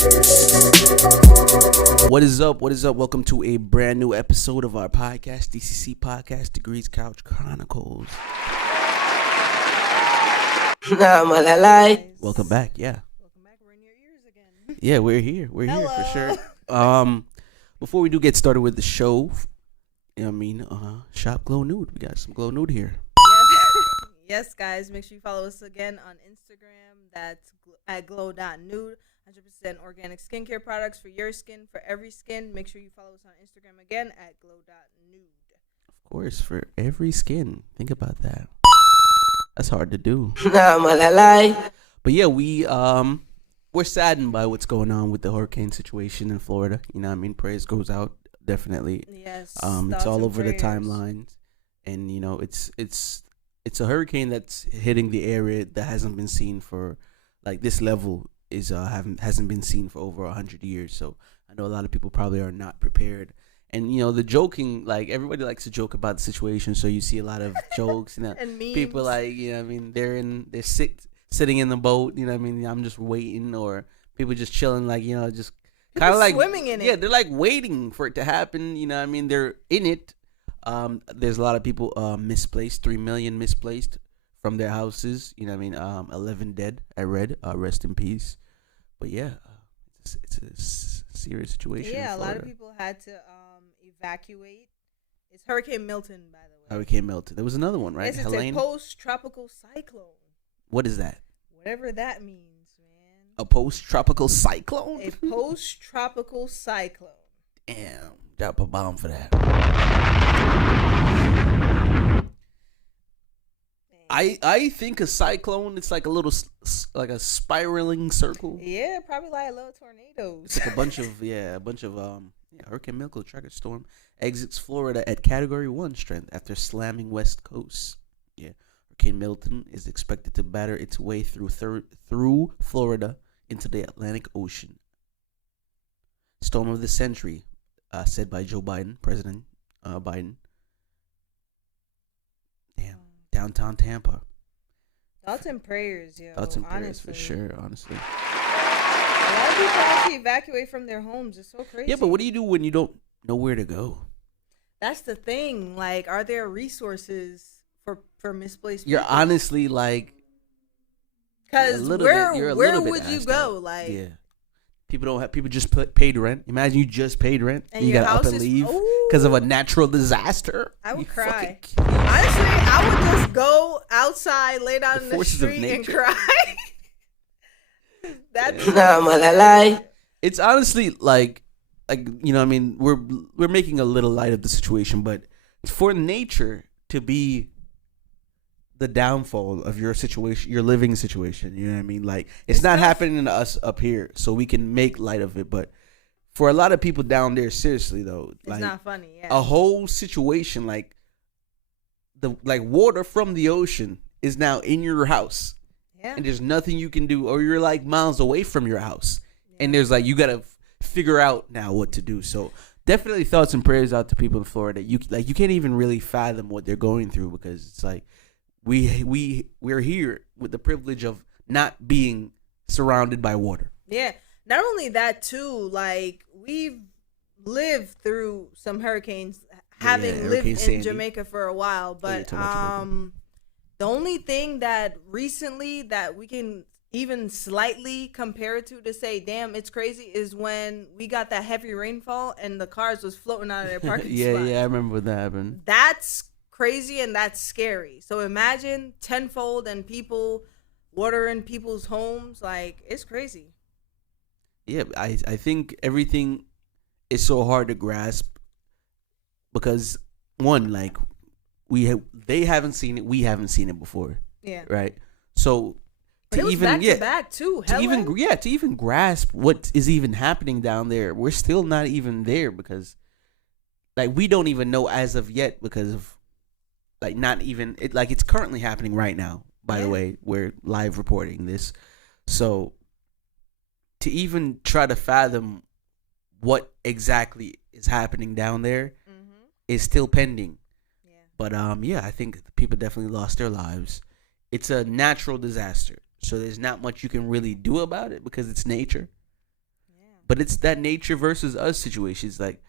What is up? What is up? Welcome to a brand new episode of our podcast, DCC Podcast Degrees Couch Chronicles. Welcome back. Yeah. Welcome back. We're in your ears again. Yeah, we're here. We're here for sure. Before we do get started with the show, shop Glow Nude. We got some Glow Nude here. Yes, guys. Make sure you follow us again on Instagram. That's at glow.nude. 100% organic skincare products for your skin, for every skin. Make sure you follow us on Instagram again at glow.nude. Of course, for every skin. Think about that. That's hard to do. But yeah, we're saddened by what's going on with the hurricane situation in Florida. You know what I mean? Prayers goes out, definitely. Yes. It's all over the timelines. And, you know, it's a hurricane that's hitting the area that hasn't been seen for, like, this level hasn't been seen for over 100 years. So I know a lot of people probably are not prepared. And, you know, the joking, like, everybody likes to joke about the situation. So you see a lot of jokes, you know, and memes. People like, you know what I mean, they're sitting in the boat, you know what I mean, I'm just waiting, or people just chilling, like, you know, just kind of like swimming in it. Yeah, they're like waiting for it to happen, you know what I mean, they're in it. There's a lot of people misplaced, 3 million misplaced from their houses, you know what I mean, 11 dead, I read, rest in peace. But yeah, it's a serious situation. Yeah, a lot of people had to evacuate. It's Hurricane Milton, by the way. Hurricane Milton. There was another one, right? Yes, it's a post-tropical cyclone. What is that? Whatever that means, man. A post-tropical cyclone? A post-tropical cyclone. Damn, drop a bomb for that. I think a cyclone, it's like a little, like a spiraling circle. Yeah, probably like little tornadoes. It's like a bunch of Hurricane Milton tracker storm exits Florida at Category 1 strength after slamming West Coast. Yeah, Hurricane Milton is expected to batter its way through Florida into the Atlantic Ocean. Storm of the century, said by Joe Biden, President Biden. Damn, downtown Tampa. Thoughts and prayers, yo. Thoughts and prayers, for sure, honestly. A lot of people have to evacuate from their homes. It's so crazy. Yeah, but what do you do when you don't know where to go? That's the thing. Like, are there resources for misplaced people? You're honestly like, because where would you go? Out. Like, yeah, people just paid rent. Imagine you just paid rent and you gotta up and leave because of a natural disaster. I would cry. Honestly, I would just go outside, lay down in the street and cry. It's honestly like you know what I mean, we're making a little light of the situation, but for nature to be the downfall of your situation, your living situation, you know what I mean, like it's not happening to us up here, so we can make light of it, but for a lot of people down there, seriously though, it's like, not funny. Yeah. A whole situation like water from the ocean is now in your house. Yeah. And there's nothing you can do, or you're like miles away from your house. Yeah. And there's like, you got to figure out now what to do. So definitely thoughts and prayers out to people in Florida. You can't even really fathom what they're going through, because it's like we're here with the privilege of not being surrounded by water. Yeah. Not only that too, like we've lived through some hurricanes, having lived in Jamaica for a while, but the only thing that recently that we can even slightly compare it to say, damn, it's crazy, is when we got that heavy rainfall and the cars was floating out of their parking spots. Yeah, I remember when that happened. That's crazy and that's scary. So imagine tenfold and people, water in people's homes. Like, it's crazy. Yeah, I think everything is so hard to grasp because, one, like, they haven't seen it. We haven't seen it before. Yeah. Right. So to even back too. To even grasp what is even happening down there, we're still not even there, because like we don't even know as of yet, because of like not even it, like it's currently happening right now. By the way, we're live reporting this, so to even try to fathom what exactly is happening down there is still pending. But I think people definitely lost their lives. It's a natural disaster, so there's not much you can really do about it because it's nature. But it's that nature versus us situation. It's like,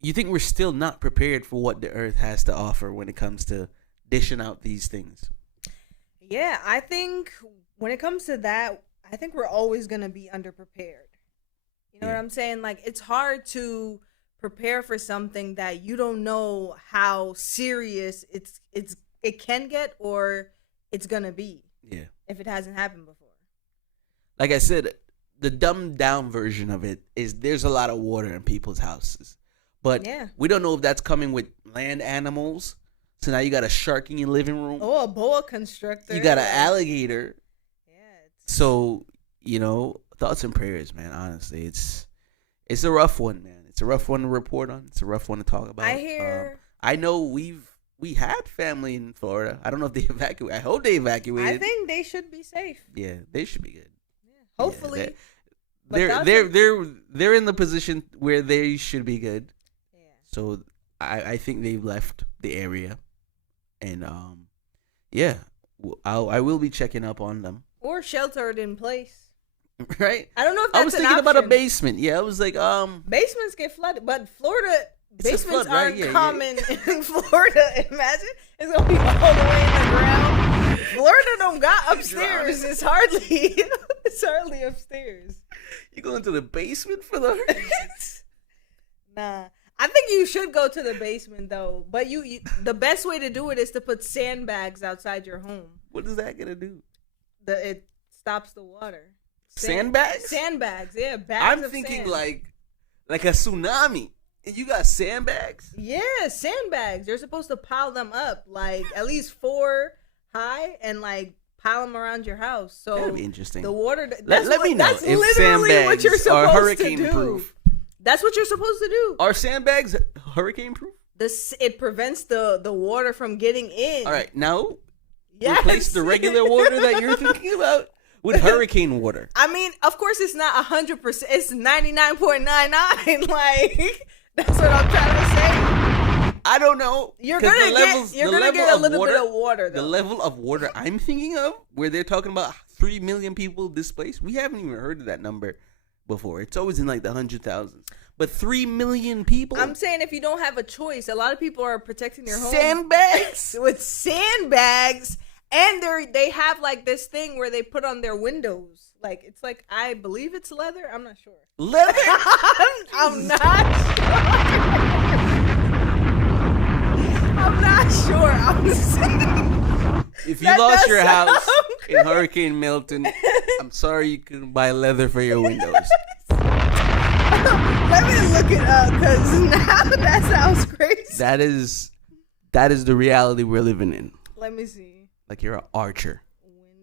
you think we're still not prepared for what the earth has to offer when it comes to dishing out these things? Yeah, I think when it comes to that, I think we're always going to be underprepared. You know what I'm saying? Like, it's hard to prepare for something that you don't know how serious it can get or it's going to be. Yeah. If it hasn't happened before. Like I said, the dumbed down version of it is there's a lot of water in people's houses. But we don't know if that's coming with land animals. So now you got a shark in your living room. Oh, a boa constrictor. You got an alligator. Yeah. So, thoughts and prayers, man. Honestly, it's a rough one, man. It's a rough one to report on. It's a rough one to talk about. I know we had family in Florida. I don't know if they evacuated. I hope they evacuated. I think they should be safe. Yeah, they should be good. Yeah, hopefully. Yeah, they're in the position where they should be good. Yeah. So I think they've left the area, and I will be checking up on them. Or sheltered in place. Right. I don't know if that's I was thinking about a basement. Yeah, I was like, basements get flooded, but Florida basements aren't common in Florida. Imagine it's gonna be all the way in the ground. Florida don't got upstairs. It's hardly upstairs. You go into the basement for the Nah. I think you should go to the basement though. But you the best way to do it is to put sandbags outside your home. What is that gonna do? It stops the water. Sandbags? Sandbags, yeah. I'm thinking sand. like a tsunami. And you got sandbags? Yeah, sandbags. You're supposed to pile them up like at least 4 high and like pile them around your house. So that'd be interesting. The water. Let me know if sandbags are hurricane proof. That's what you're supposed to do. Are sandbags hurricane proof? It prevents the water from getting in. All right, now replace the regular water that you're thinking about with hurricane water. I mean, of course, it's not 100%. It's 99.99. Like that's what I'm trying to say. I don't know. You're gonna get a little bit of water. Though. The level of water I'm thinking of, where they're talking about 3 million people displaced, we haven't even heard of that number before. It's always in like the 100,000s. But 3 million people. I'm saying if you don't have a choice, a lot of people are protecting their home sandbags with sandbags, and they have like this thing where they put on their windows. Like it's like I believe it's leather. I'm not sure. Leather? I'm not sure. I'm not sure. I'm saying. If you lost your house in Hurricane Milton, I'm sorry you couldn't buy leather for your windows. Let me look it up because now that sounds crazy. That is the reality we're living in. Let me see. Like you're an archer.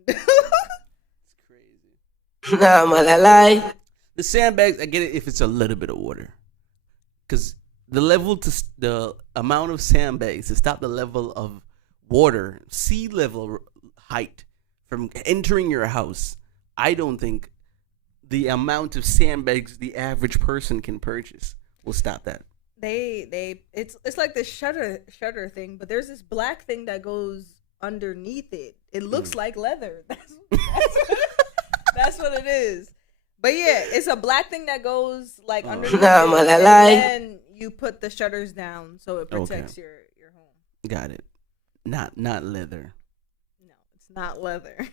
It's crazy. Nah, malalai. The sandbags, I get it if it's a little bit of water, because the amount of sandbags to stop the level of water, sea level height from entering your house. I don't think the amount of sandbags the average person can purchase will stop that. It's like this shutter thing, but there's this black thing that goes underneath it. It looks like leather. That's what it is. But yeah, it's a black thing that goes like underneath it, and then you put the shutters down so it protects your home. Got it. Not leather. No, it's not leather.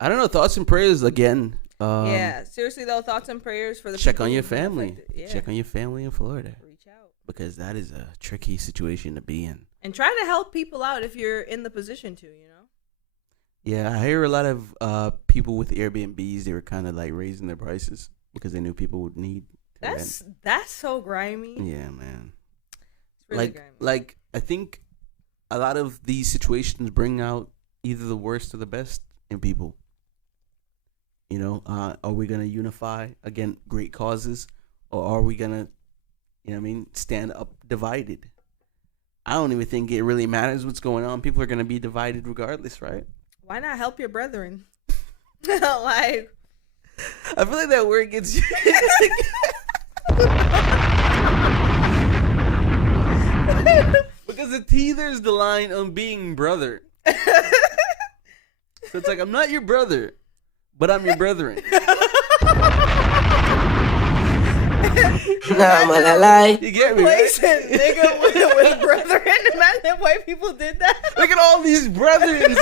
I don't know. Thoughts and prayers again. Yeah, seriously though, thoughts and prayers for the check on your family. Yeah. Check on your family in Florida. Reach out, because that is a tricky situation to be in. And try to help people out if you're in the position to, Yeah, I hear a lot of people with Airbnbs. They were kind of like raising their prices because they knew people would need. That's so grimy. Yeah, man. It's really grimy. Like I think a lot of these situations bring out either the worst or the best in people. Are we gonna unify against great causes, or are we gonna, stand up divided? I don't even think it really matters what's going on. People are gonna be divided regardless, right? Why not help your brethren? Like, I feel like that word gets. Because it teeters the line on being brother. So it's like, I'm not your brother, but I'm your brethren. You get me, right? Nigga with brethren. Imagine white people did that. Look at all these brethren in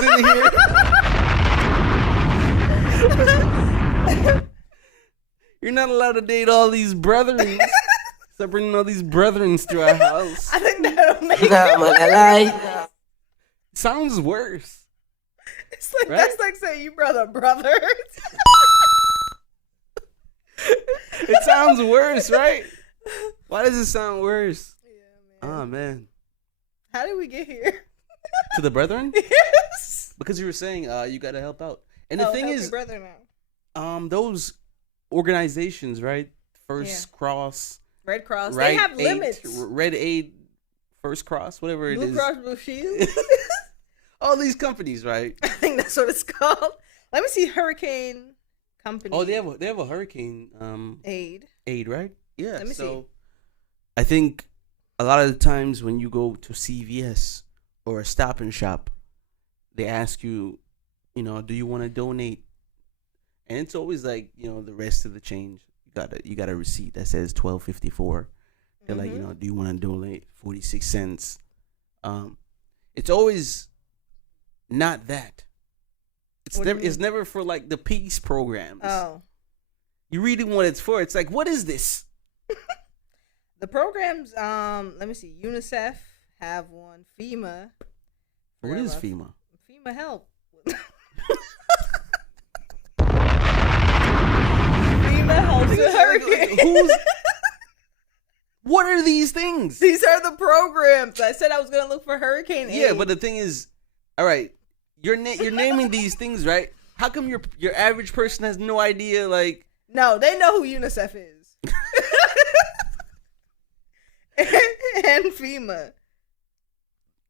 here. You're not allowed to date all these brethren. Stop bringing all these brethren to our house. I think that'll make it. Sounds worse. It's like, right? That's like saying you brother. It sounds worse, right? Why does it sound worse? Yeah, man. Oh, man. How did we get here? To the brethren? Yes. Because you were saying you got to help out. And the thing is, brethren now. Those organizations, right? First Cross. Red Cross. Right, they have limits. Red Aid, First Cross, whatever it is. Blue Cross Blue Shield. All these companies, right? I think that's what it's called. Let me see. Hurricane Company. Oh, they have a hurricane aid, right? Yeah. Let me see. I think a lot of the times when you go to CVS or a Stop and Shop, they ask you, do you want to donate? And it's always like, the rest of the change. You got a receipt that says $12.54. They're like, do you want to donate 46 cents? It's always not that. It's never for like the peace programs. Oh. You reading what it's for. It's like, what is this? The programs, let me see. UNICEF have one. FEMA. What is FEMA? FEMA help. FEMA helps with hurricanes. What are these things? These are the programs. I said I was going to look for hurricane aid. Yeah, but the thing is, all right, you're naming these things, right? How come your average person has no idea, like... No, they know who UNICEF is. And FEMA.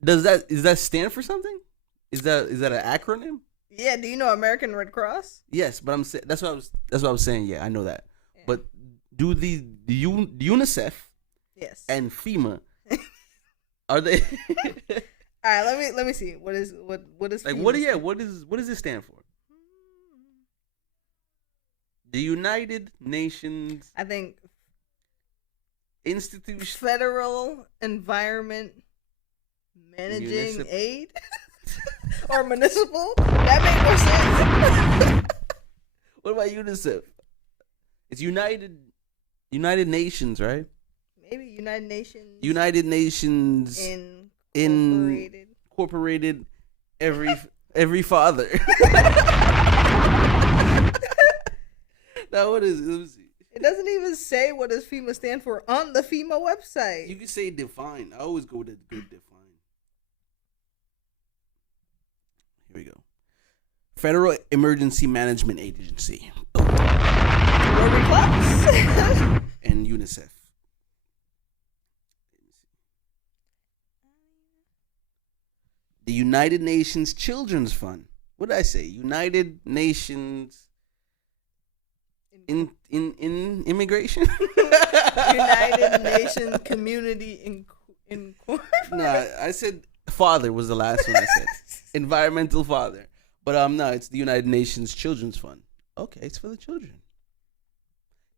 Does that stand for something? Is that an acronym? Yeah. Do you know American Red Cross? Yes, but I'm saying that's what I was saying. Yeah, I know that. Yeah. But do the UNICEF? Yes. And FEMA are they? All right. Let me see. What is like? FEMA What does it stand for? The United Nations. I think. Institution. Federal Environment Managing Aid. Or municipal. That made more sense. What about UNICEF? It's United Nations, right? Maybe United Nations. United Nations Incorporated. Every father. Now what is it? Let me see. It doesn't even say what does FEMA stand for on the FEMA website. You can say define. I always go with a good define. Here we go. Federal Emergency Management Agency. Where we close? And UNICEF. The United Nations Children's Fund. What did I say? United Nations in immigration? United Nations Community in Nah, I said father was the last one I said. Environmental father. But no, it's the United Nations Children's Fund. Okay, it's for the children.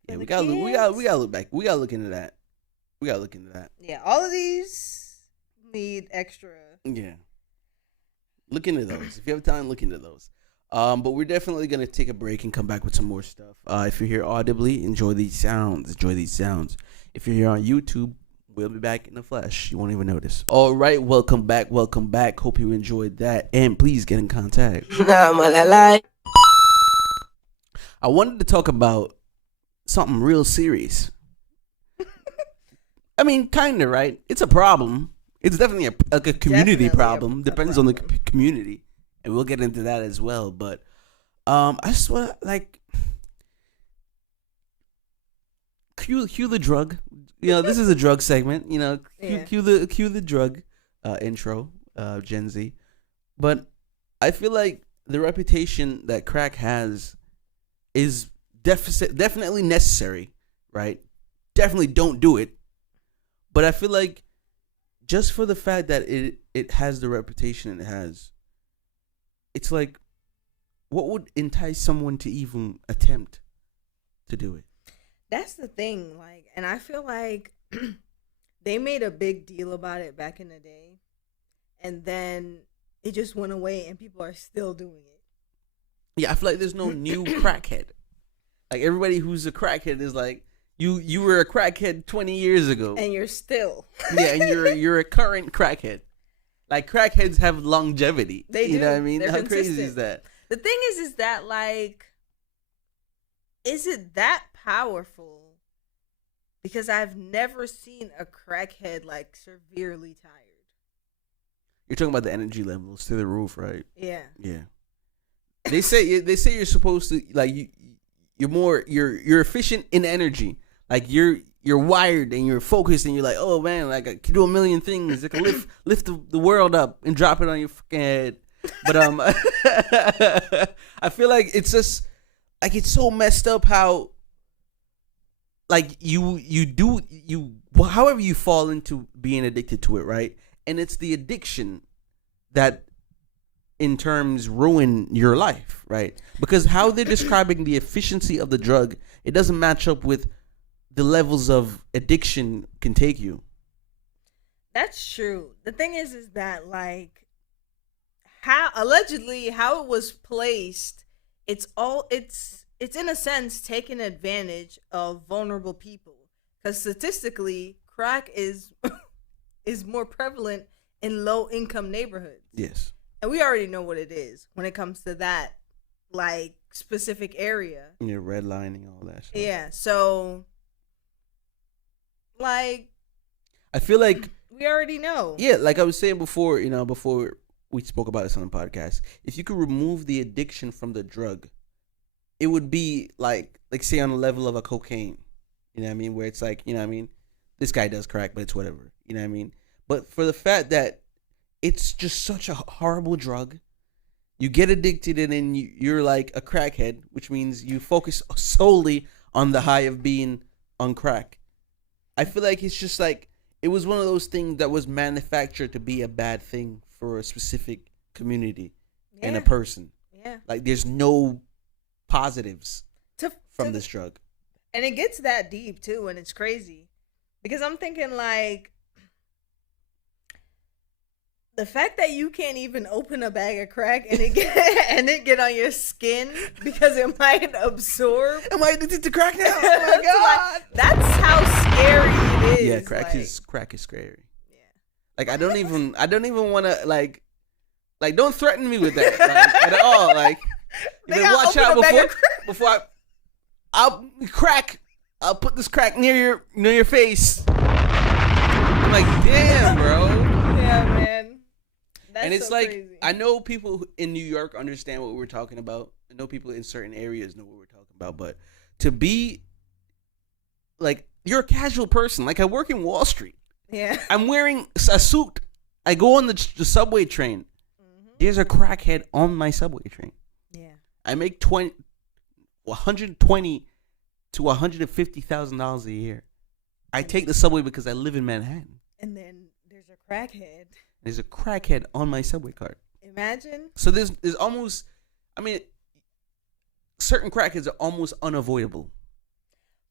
Yeah, we gotta look back. We gotta look into that. Yeah, all of these need extra. Yeah. Look into those. If you have time, look into those. But we're definitely gonna take a break and come back with some more stuff. If you're here audibly, enjoy these sounds. If you're here on YouTube, we'll be back in the flesh. You won't even notice. All right, welcome back. Hope you enjoyed that, and please get in contact. I wanted to talk about something real serious. I mean, kinda, right? It's a problem. It's definitely a community problem. Depends on the community, and we'll get into that as well. But I just want to cue the drug. This is a drug segment. Cue the drug intro, Gen Z. But I feel like the reputation that crack has is definitely necessary, right? Definitely don't do it. But I feel like just for the fact that it has the reputation it has, it's like, what would entice someone to even attempt to do it? That's the thing. Like, and I feel like they made a big deal about it back in the day, and then it just went away, and people are still doing it. Yeah, I feel like there's no new crackhead. Like, everybody who's a crackhead is like, you were a crackhead 20 years ago, and you're still. Yeah, and you're a current crackhead. Like, crackheads have longevity. They do. You know what I mean? They're How consistent. crazy is that? The thing is that, like, is it that powerful? Because I've never seen a crackhead, like, severely tired. You're talking about the energy levels to the roof, right? Yeah. Yeah. They say you're supposed to, like, you're efficient in energy. Like, you're wired and you're focused and you're like, oh man, like, I can do a million things. I can lift the world up and drop it on your fucking head. But I feel like it's just, like, it's so messed up how, like, however you fall into being addicted to it, right? And it's the addiction that in terms ruin your life, right? Because how they're describing the efficiency of the drug, it doesn't match up with the levels of addiction can take you. That's true. The thing is that, like, how allegedly how it was placed, it's in a sense taking advantage of vulnerable people, because statistically crack is more prevalent in low income neighborhoods. Yes. And we already know what it is when it comes to that, like, specific area. Yeah, redlining, all that stuff. Yeah, so, like, I feel like we already know. Yeah, like I was saying before, before we spoke about this on the podcast, if you could remove the addiction from the drug, it would be like say on the level of a cocaine. You know what I mean? Where it's like, you know what I mean? This guy does crack, but it's whatever. You know what I mean? But for the fact that it's just such a horrible drug, you get addicted and then you're like a crackhead, which means you focus solely on the high of being on crack. I feel like it's just like, it was one of those things that was manufactured to be a bad thing for a specific community and a person. Yeah. Like, there's no positives from this drug. And it gets that deep too, and it's crazy. Because I'm thinking, like, the fact that you can't even open a bag of crack and it get on your skin because it might absorb. Am I addicted to crack now? Oh my god! Like, that's how scary it is. Yeah, crack is scary. Yeah. Like, I don't even want to like don't threaten me with that, like, at all. Like, you better watch out before I'll crack. I'll put this crack near your face. I'm like, damn, bro. Yeah, man. That's and it's so like, crazy. I know people in New York understand what we're talking about. I know people in certain areas know what we're talking about. But to be, like, you're a casual person. Like, I work in Wall Street. Yeah. I'm wearing a suit. I go on the subway train. Mm-hmm. There's a crackhead on my subway train. Yeah. I make $120,000 to $150,000 a year. I take the subway because I live in Manhattan. And then there's a crackhead. There's a crackhead on my subway card. Imagine. So there's almost, I mean, certain crackheads are almost unavoidable.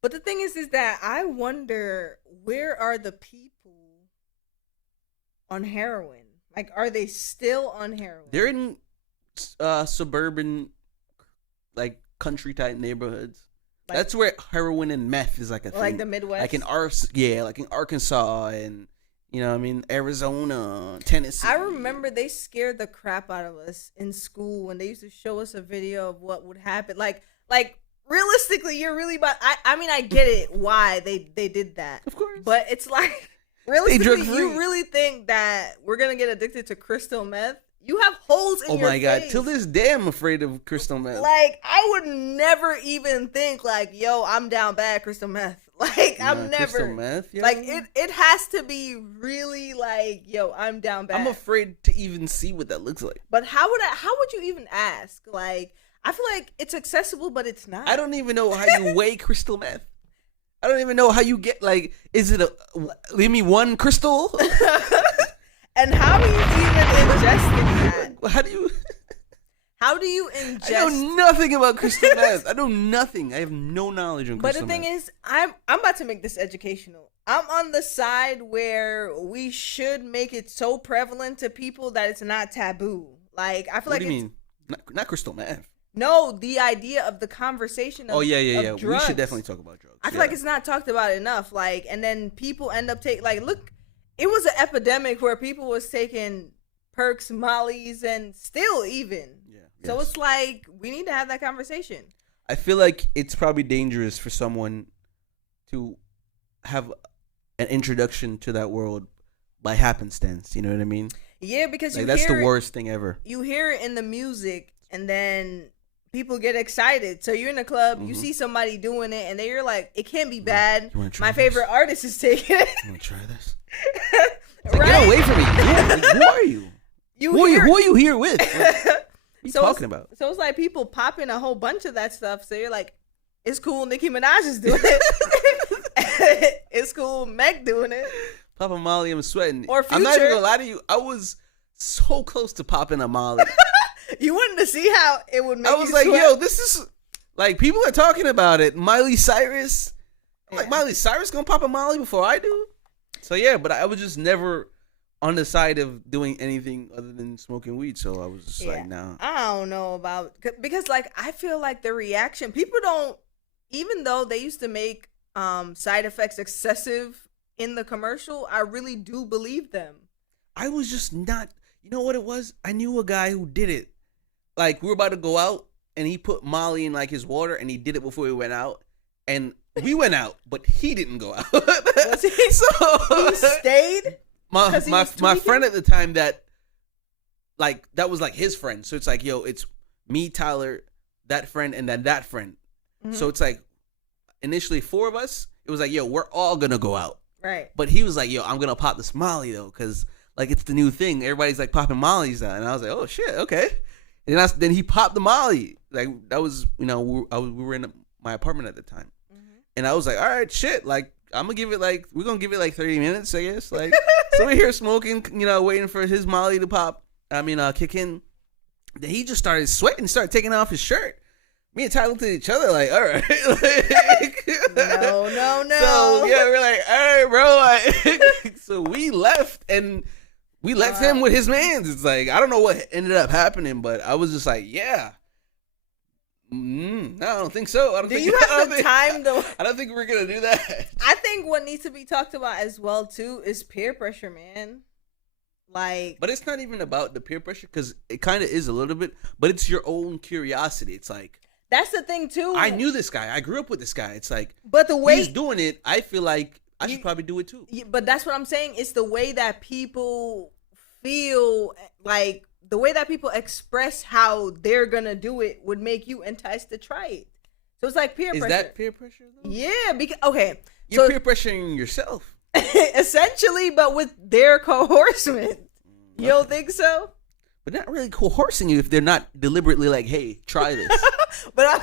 But the thing is that I wonder, where are the people on heroin? Like, are they still on heroin? They're in suburban, like, country type neighborhoods. Like, that's where heroin and meth is like a thing. Like the Midwest? Like in Arkansas and, you know what I mean, Arizona, Tennessee. I remember they scared the crap out of us in school when they used to show us a video of what would happen. Like realistically, you're really about. I mean, I get it why they did that, of course. But it's like, realistically, you really think that we're gonna get addicted to crystal meth? You have holes in your face. Oh my god! Till this day, I'm afraid of crystal meth. Like, I would never even think like, yo, I'm down bad crystal meth. Like, I'm never crystal meth. Yo? Like, it has to be really like, yo, I'm down bad. I'm afraid to even see what that looks like. But how would you even ask? Like, I feel like it's accessible, but it's not. I don't even know how you weigh crystal meth. I don't even know how you get, like, is it leave me one crystal? And how are you even ingesting that? How do you ingest? I know nothing about crystal meth. I know nothing. I have no knowledge on crystal meth. But the thing is, I'm about to make this educational. I'm on the side where we should make it so prevalent to people that it's not taboo. Like, I feel what do you mean? Not crystal meth. No, the idea of the conversation of, yeah. Drugs. We should definitely talk about drugs. I feel like it's not talked about enough. Like, and then people end up taking, like, look, it was an epidemic where people was taking perks, mollies, and still even. Yeah. So it's like, we need to have that conversation. I feel like it's probably dangerous for someone to have an introduction to that world by happenstance. You know what I mean? Yeah, because like, that's the worst thing ever. You hear it in the music, and then people get excited. So you're in a club, you see somebody doing it, and then you're like, it can't be bad. My favorite artist is taking it. You want to try this? Right? Get away from me. Yeah, like, who are you? Who are you here with? What are you talking about? So it's like people popping a whole bunch of that stuff. So you're like, it's cool. Nicki Minaj is doing it. It's cool. Meg doing it. Popping Molly, I'm sweating. Or Future. I'm not even gonna lie to you. I was so close to popping a Molly. You wanted to see how it would make you I was like, sweat. yo, this is like, people are talking about it. Miley Cyrus. I'm like, Miley Cyrus gonna pop a Molly before I do? So yeah, but I was just never on the side of doing anything other than smoking weed. So I was just like, nah. I don't know about, because like, I feel like the reaction, people don't, even though they used to make side effects excessive in the commercial, I really do believe them. I was just not, you know what it was? I knew a guy who did it. Like, we were about to go out, and he put Molly in like his water, and he did it before we went out. And we went out, but he didn't go out. Was he? So he stayed? My friend at the time that was like his friend. So it's like, yo, it's me, Tyler, that friend, and then that friend. Mm-hmm. So it's like, initially 4 of us. It was like, yo, we're all gonna go out. Right. But he was like, yo, I'm gonna pop this Molly though, because like it's the new thing. Everybody's like popping Mollies now, and I was like, oh shit, okay. And then he popped the Molly. Like, that was, you know, we were in my apartment at the time, and I was like, all right, shit, like, we're gonna give it like 30 minutes, I guess. Like, so we're here smoking, you know, waiting for his Molly to pop. Kick in. Then he just started sweating, started taking off his shirt. Me and Ty looked at each other like, all right. Like, no. So yeah, we're like, all right, bro. Like, so we left, and we left him with his mans. It's like, I don't know what ended up happening, but I was just like, yeah. No, I don't think so. I don't think we're gonna do that. I think what needs to be talked about as well too is peer pressure, man. Like, but it's not even about the peer pressure, because it kind of is a little bit, but it's your own curiosity. It's like, that's the thing too. I knew this guy. I grew up with this guy. It's like, but the way he's doing it, I feel like I should probably do it too. But that's what I'm saying. It's the way that people feel, like the way that people express how they're gonna do it would make you enticed to try it. So it's like peer pressure. Is that peer pressure though? Yeah, because okay, you're peer pressuring yourself. Essentially, but with their coercement. You don't think so? But not really coercing you if they're not deliberately like, hey, try this. But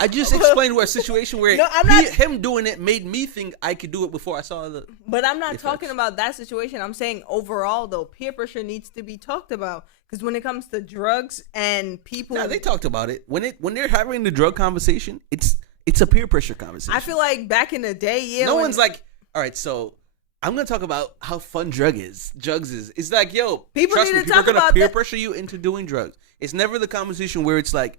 I just explained a situation where him doing it made me think I could do it before I saw the. But I'm not talking about that situation. I'm saying overall, though, peer pressure needs to be talked about, because when it comes to drugs and people, they talked about it when they're having the drug conversation. It's a peer pressure conversation. I feel like back in the day, no one's like, all right, so I'm gonna talk about how fun drugs is. It's like, yo, people are gonna peer pressure you into doing drugs. It's never the conversation where it's like,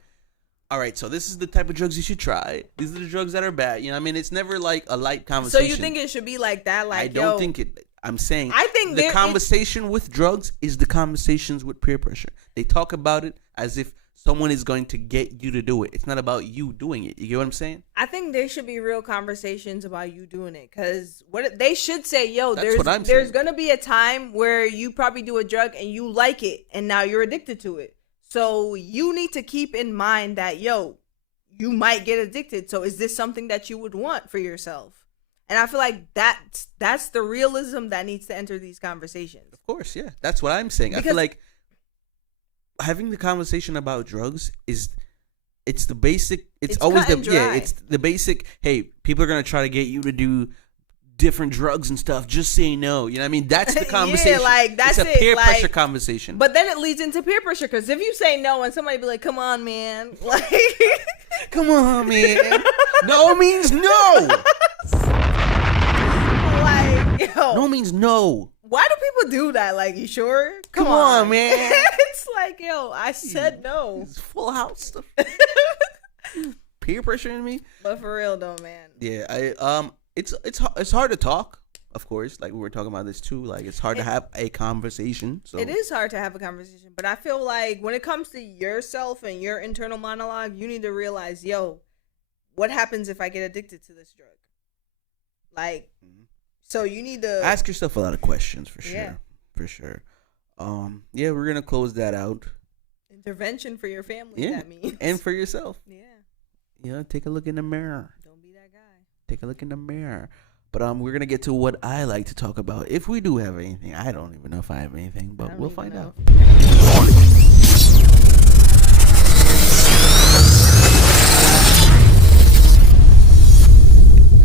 all right, so this is the type of drugs you should try. These are the drugs that are bad. You know what I mean? It's never like a light conversation. So you think it should be like that? Like, I don't think it. I'm saying I think the conversation with drugs is the conversations with peer pressure. They talk about it as if someone is going to get you to do it. It's not about you doing it. You get what I'm saying? I think there should be real conversations about you doing it, because what they should say, yo, there's going to be a time where you probably do a drug and you like it, and now you're addicted to it. So you need to keep in mind that, yo, you might get addicted. So is this something that you would want for yourself? And I feel like that's the realism that needs to enter these conversations. Of course, yeah. That's what I'm saying. I feel like having the conversation about drugs it's the basic. It's always it's the basic. Hey, people are gonna try to get you to do different drugs and stuff. Just say no. You know what I mean? That's the conversation. Yeah, like that's it's a peer pressure conversation. But then it leads into peer pressure because if you say no and somebody be like, "Come on, man," like, "Come on, man," no means no. Like, yo, no means no. Why do people do that? Like, you sure? Come on, man. It's like, yo, I said no. It's Full House stuff. Peer pressuring me. But for real though, man. Yeah, it's hard to talk, of course. Like we were talking about this too. Like it's hard to have a conversation. So it is hard to have a conversation, but I feel like when it comes to yourself and your internal monologue, you need to realize, yo, what happens if I get addicted to this drug? Like, so you need to ask yourself a lot of questions for sure. Yeah. For sure. Yeah, we're gonna close that out. Intervention for your family. Yeah, that means. And for yourself. Yeah. You know, take a look in the mirror. Don't be that guy. Take a look in the mirror. But we're gonna get to what I like to talk about. If we do have anything, I don't even know if I have anything, but we'll find out.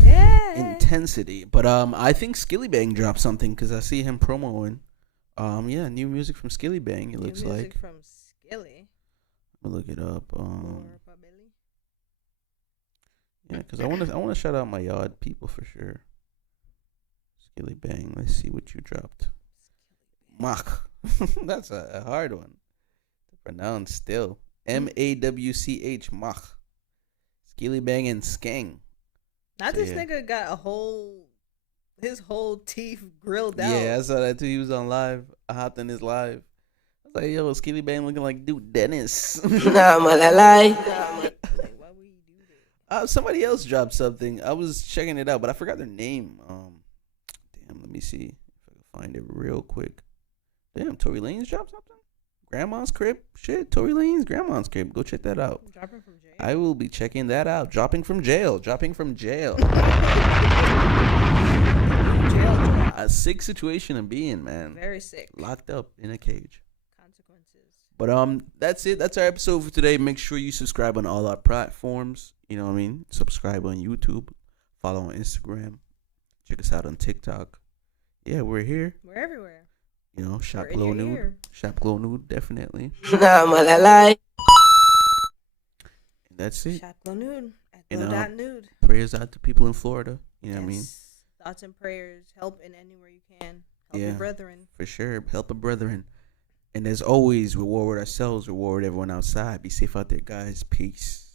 Yeah. Intensity. But I think Skillibeng dropped something because I see him promoing. Yeah, new music from Skillibeng. It looks like. New music from Skilly. I'm gonna look it up. Yeah, because I want to shout out my yard people for sure. Skillibeng. Let's see what you dropped. Mawch. That's a hard one to pronounce still. Mawch. Mawch. Skillibeng and Skeng. Not so, this nigga got his whole teeth grilled out. Yeah, I saw that too. He was on live. I hopped in his live. I was like, yo, Skillibeng looking like dude Dennis. Nah, malalai. Somebody else dropped something. I was checking it out, but I forgot their name. Damn, let me see if I can find it real quick. Damn, Tory Lanez dropped something? Grandma's Crib? Shit, Tory Lanez, Grandma's Crib. Go check that out. Dropping from jail? I will be checking that out. Dropping from jail. A sick situation to be in, man. Very sick. Locked up in a cage. Consequences. But that's it. That's our episode for today. Make sure you subscribe on all our platforms. You know what I mean? Subscribe on YouTube. Follow on Instagram. Check us out on TikTok. Yeah, we're here. We're everywhere. You know, Shop Glow Nude. Shop Glow Nude, definitely. And that's it. Shop Glow Nude. At Nude. Prayers out to people in Florida. You know what I mean? Thoughts and prayers. Help in anywhere you can. Help your brethren. For sure. Help a brethren. And as always, reward ourselves. Reward everyone outside. Be safe out there, guys. Peace.